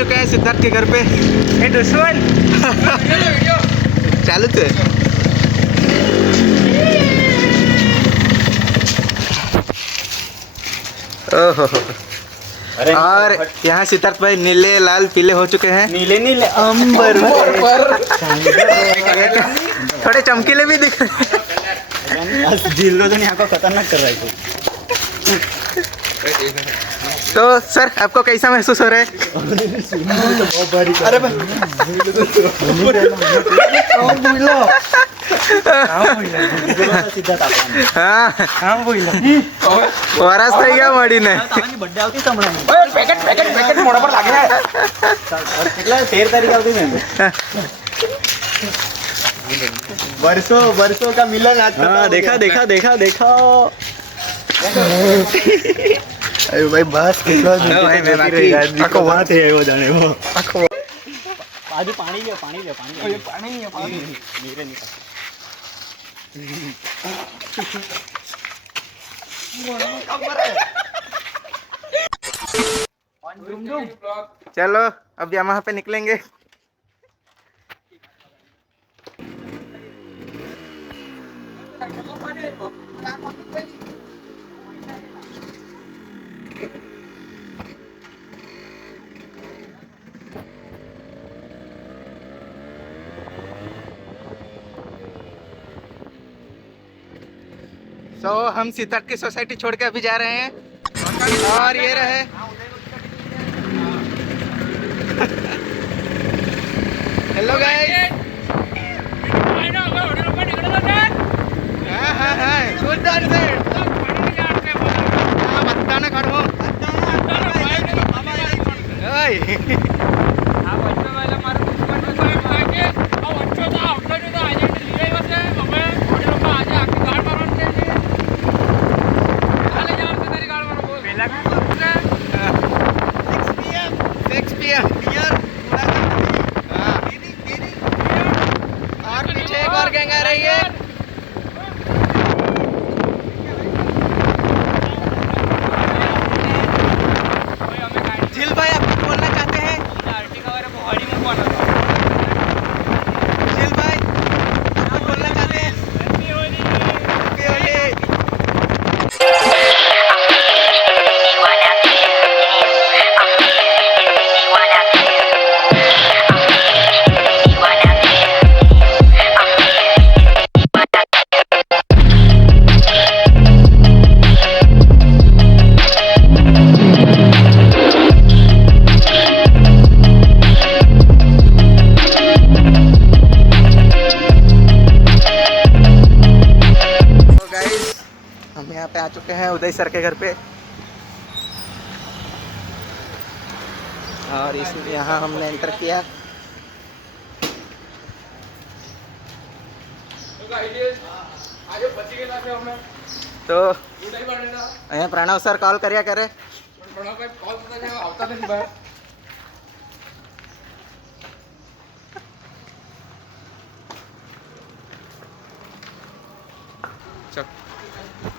चुके हैं सिद्धार्थ के घर पे। दुश्मन चालू थे। ओहो, और यहाँ सिद्धार्थ भाई नीले लाल पीले हो चुके हैं। नीले नीले अंबर पर थोड़े चमकीले भी दिख रहे हैं। जिल्लो तो यहाँ को खतरनाक कर रहा है। तो सर आपको कैसा महसूस हो रहा है? अरे वरास થઈ ગયા મળીને બર્થડે આવતી હમણાં પેકેટ મોઢા પર લાગે કેટલા 13 તારીખ આવતી ને वर्षों का मिलन आज। हाँ देखा देखा देखा देखा। अरे भाई बस कितना भाई मैं बाकी आको बात है वो जाने वो आको आदि पानी ले ये पानी नहीं है पानी नीरे नहीं चलो अब यहाँ पे निकलेंगे। तो हम सिद्धार्थ की सोसाइटी छोड़ के अभी जा रहे हैं और ये रहे हेलो गाइस। हाँ जोरदार से बताना खड़ो और पीछे एक और गैंग आ रही है। जिल भाई आप कुछ बोलना चाहते हैं? जिल भाई आप कुछ बोलना चाहते हैं? हम यहाँ पे आ चुके हैं उदय सर के घर पे और इस यहाँ हमने एंटर किया। तो અહીંયા પ્રણવ સર કોલ કર્યા કરે।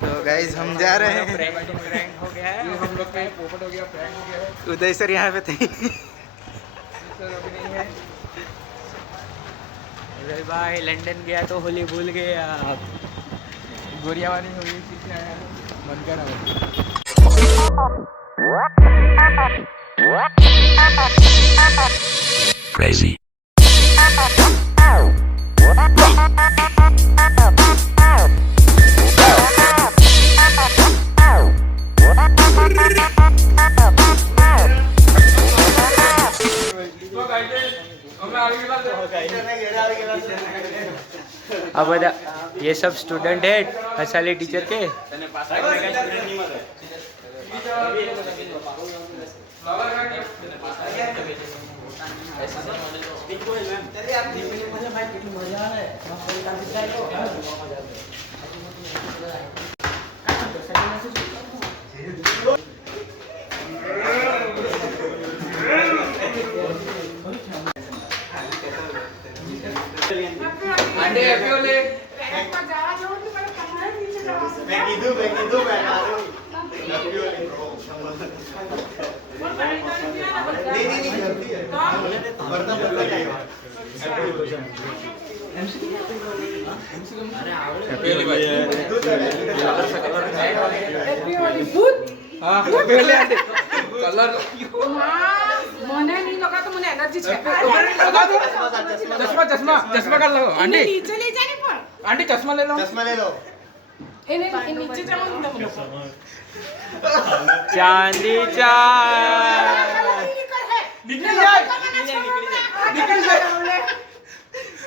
तो गाइज हम जा रहे हैं। प्रैंक हो गया है हम लोग का पोपट हो गया प्रैंक हो गया है। उदय सर यहाँ पे थे। सर अभी नहीं है। उदय भाई लंदन गया तो होली भूल गए आप। गोरियावानी हो गई पीछे आया मन कर Crazy. अब बता ये सब स्टूडेंट है हसाली टीचर के। नहीं મને નહીં લગા તો મને એલર્જી છે ચશ્મા ચશ્મા ચશ્મા કાઢ લો આંટી નીચે લઈ જાય ને પણ આંટી ચશ્મા લઈ લો એને નીચે જવાનું મને चांदी चांद નીકળી જાય નીકળી જાય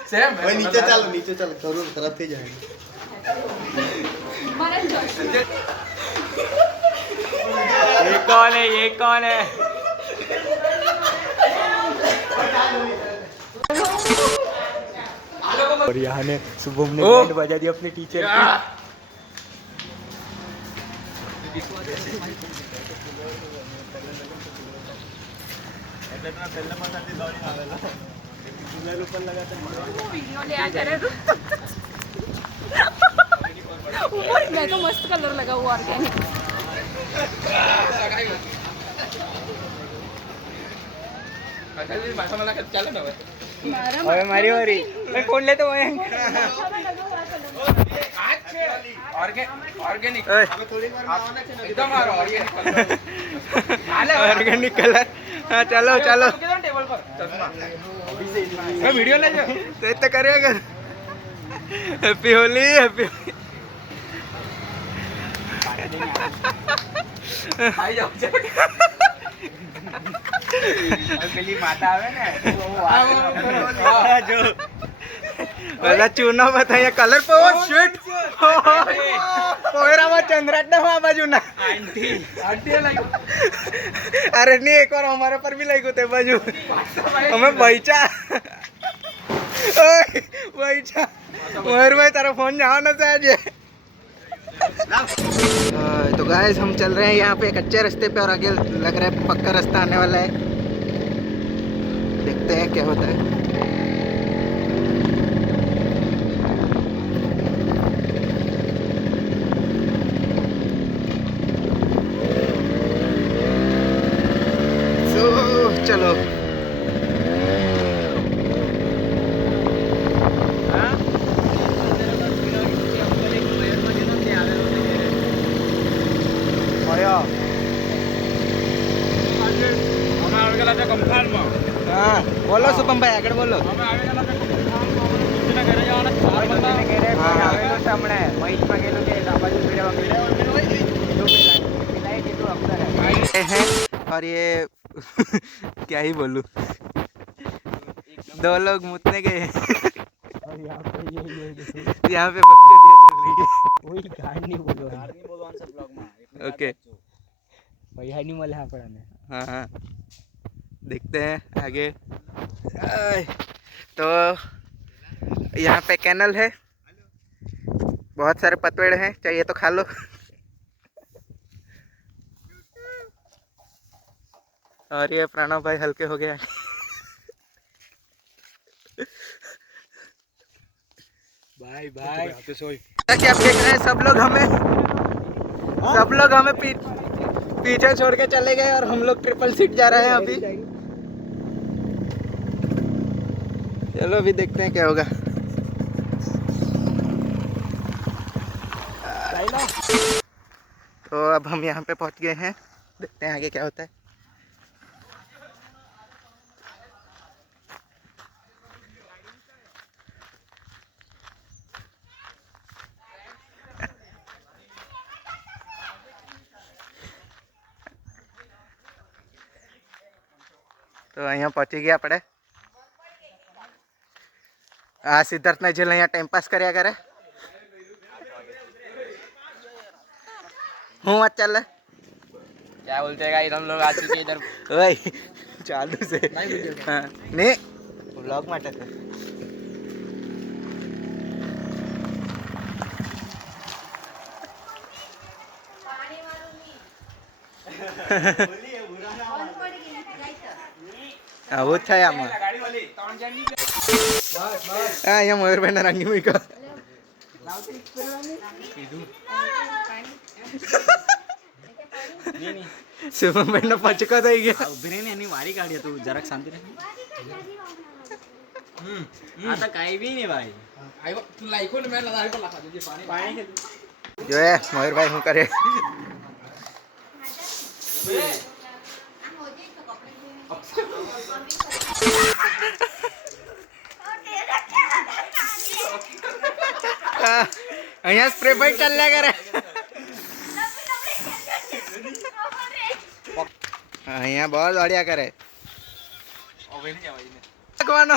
સેમ भाई नीचे चलो जरूर खराब थी जाएगा ये कौन है ये कौन है और यहाँ ने शुभम ने ओ! बैंड बजा दी अपने टीचर की वीडियो ले आ करे मैं तो मस्त कलर लगा हुआ ऑर्गेनिक ચાલો ને હવે હવે મારી વારી મેં ફોન લેતો હોય ઓર્ગેનિક ઓય. એકદમ ઓર્ગેનિક ऑर्गेनिक कलर हाँ चलो चलो ટેબલ પર ચશ્મા વિડિયો લેજો तो करेगा हैप्पी होली हैप्पी ખાઈ જાવ છે પેલી માતા આવે ને હા જો પેલા ચૂનો બતાય કલર પર ઓ શિટ પોયરામાં ચંદ્રાટ આ બાજુ ના આંટી આંટી લાગ્યું અરે નહીં એકવાર અમારા પર બી લાગ્યું તે બાજુ અમે બૈચા ઓય બૈચા મયુરભાઈ તારો फोन જવાનો છે આજે तो गाइस हम चल रहे हैं यहाँ पे कच्चे रास्ते पे और आगे लग रहा है पक्का रास्ता आने वाला है देखते हैं क्या होता है चलो અમે આવી ગયેલા છે કંફાલમાં हाँ बोलो शुभम भाई आगे बोलो અમે આવી ગયેલા છે કંફાલમાં દૂધીના ઘરે જવાના ચાર બંદા हैं और ये क्या ही बोलूं दो लोग मुतने गए हैं और यहाँ पे ये यहाँ पे बच्चे दिया चल रही है वही कहानी बोलो ओके भैया नहीं मिले यहाँ पर हमें हाँ हाँ देखते हैं आगे आय, तो यहाँ पे कैनल है बहुत सारे पतवेड़ हैं चाहिए तो खा लो और ये प्रणव भाई हल्के हो गया बाय बाय तो सोई कि आप देख रहे हैं सब लोग हमें पीछे छोड़ के चले गए और हम लोग ट्रिपल सीट जा रहे हैं अभी चलो अभी देखते हैं क्या होगा तो अब हम यहाँ पे पहुँच गए हैं देखते हैं आगे क्या होता है તો અહીંયા પહોંચી ગયા આપણે આ સિદ્ધાર્થના જેલ અહીંયા ટાઈમ પાસ કર્યા કરે હું વાત ચાલે क्या बोलते हैं गाइस हम लोग आ चुके इधर ઓય ચાલુ છે હા ને વ્લોગ માટે તો આવું જ થાય આમાં गाड़ी वाली 3 जण ની હા અહીંયા મયુરભાઈના રંગી મૂક્યો શુભમભાઈ નો પચકો થઈ ગયો. ઉભી રહીને એની મારી કાઢીએ તું જરાક શાંતિ રહે. આ તો કાઈ બી નહીં ભાઈ. પાણી જોયે મયુરભાઈ શું કરે. અહીંયા સ્પ્રે ભાઈ ચાલ્યા કરે. અહીંયા બહુ દોડ્યા કરે. લખવાનો.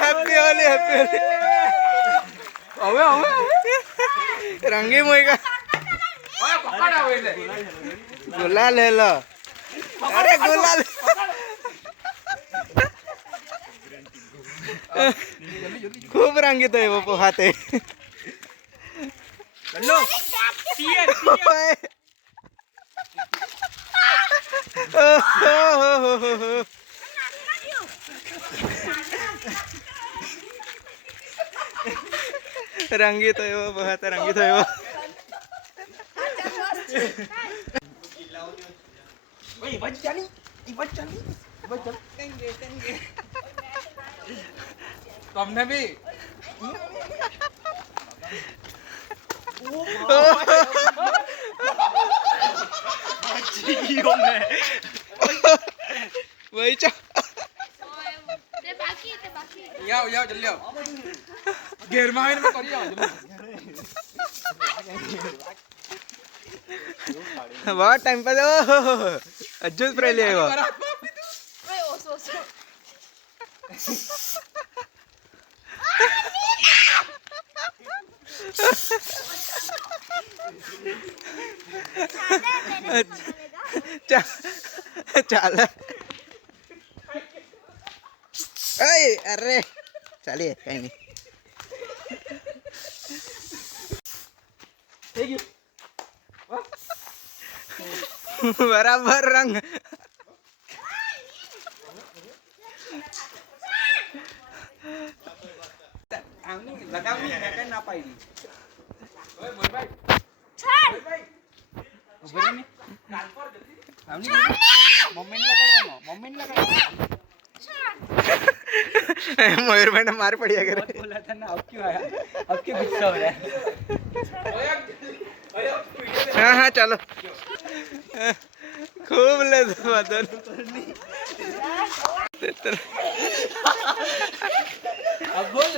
Happy Holi happy Holi. હવે રંગી મોઈકા ગુલાલ લે લો. અરે ગુલાલ खूब रंगित है वो हाथे. रंगित है वो बहुत रंगित है वो. तुमने भी वही चा याओ याओ जल्दी आओ. घेर मार में करियो. बहुत टाइम पर अज्जू स्प्रे ले आयो. ચાલ. અરે ચાલીએ કઈ નહીં. બરાબર રંગ. ના પાડી. मयूर ने मार पड़ी अगर बोला था ना. अब क्यों आया. अब क्यों गुस्सा हो रहा है. हाँ हाँ चलो. खूब ले मदन. अब बोल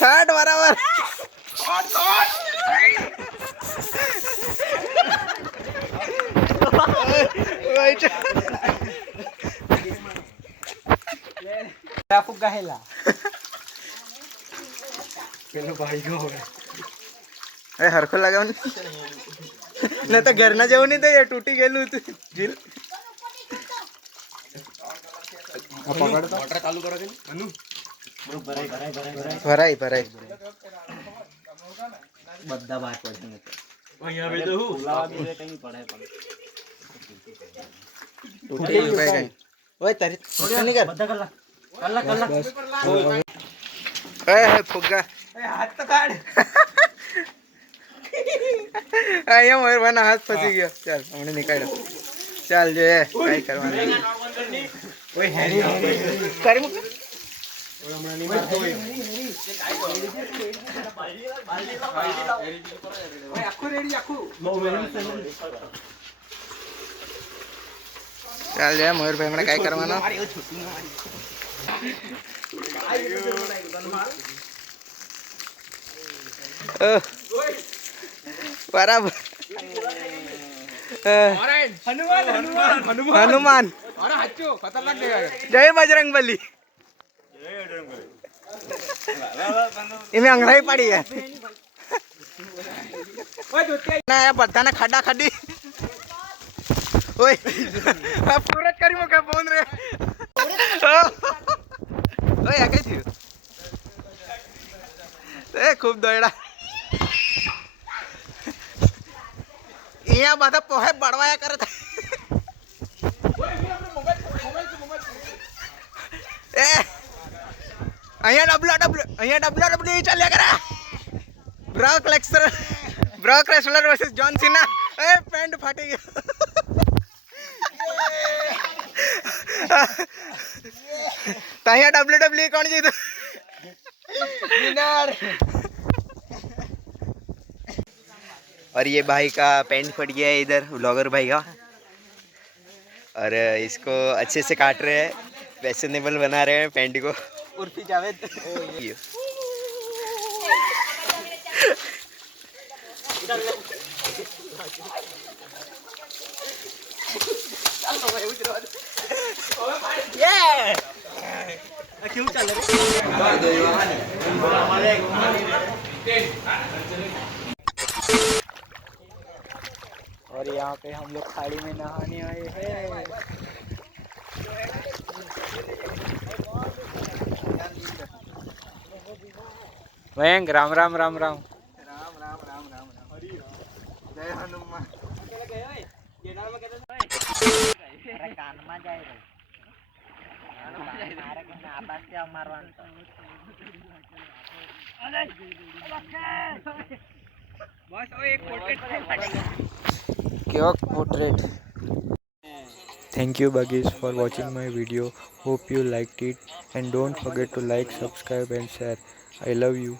छाट बराबर. फुग्गा हेला પેલો ભાઈ ગયો. અરે હરખો લગાવ ને તો ઘરના જેવું નહીં થાય. તૂટી ગયેલું હતું જીલ. મોટર ચાલુ કરો. ભરાય ભરાય બધા બહાર પડશે. ફુગ્ગા હાથ તો કાઢ. અહીંયા મયુરભાઈ હાથ ફસી ગયો. ચાલ હમણાં નીકળ્યો. ચાલ જોઈએ કઈ કરવાનું. કરી મૂક. ચાલ જાય મયુરભાઈ હમણાં કઈ કરવાનું. બરાબર. હનુમાન જય બજરંગ બલી. એમે અંગડાઈ પાડી ના એ બધાને ખાડા ખાડી ઓય આ પૂરત કરી મો કે ફોન રે ઓય આ કઈ થયું એ ખૂબ દોડ્યા અહીંયા બધા પોહે બળવાયા કરે એ અહીંયા ડબલ્યુ ચાલ્યા કરે બ્રોક રેસલર વર્સિસ જોન સીના એ પેન્ટ ફાટી ગયો तो यहाँ WWE कौन जीता विनर। और ये भाई का पेंट फट गया है इधर व्लॉगर भाई का और इसको अच्छे से काट रहे हैं फैशनेबल बना रहे हैं पेंट को उर्फी जावेद क्यों चल रहे और यहाँ पे हम लोग खाड़ी में नहाने आए हैं। मयंक राम राम राम राम राम राम राम राम राम जय हनुमान कान में जाए portrait. Thank you Baggies for watching my video. Hope you liked it and don't forget to like, subscribe and share. I love you.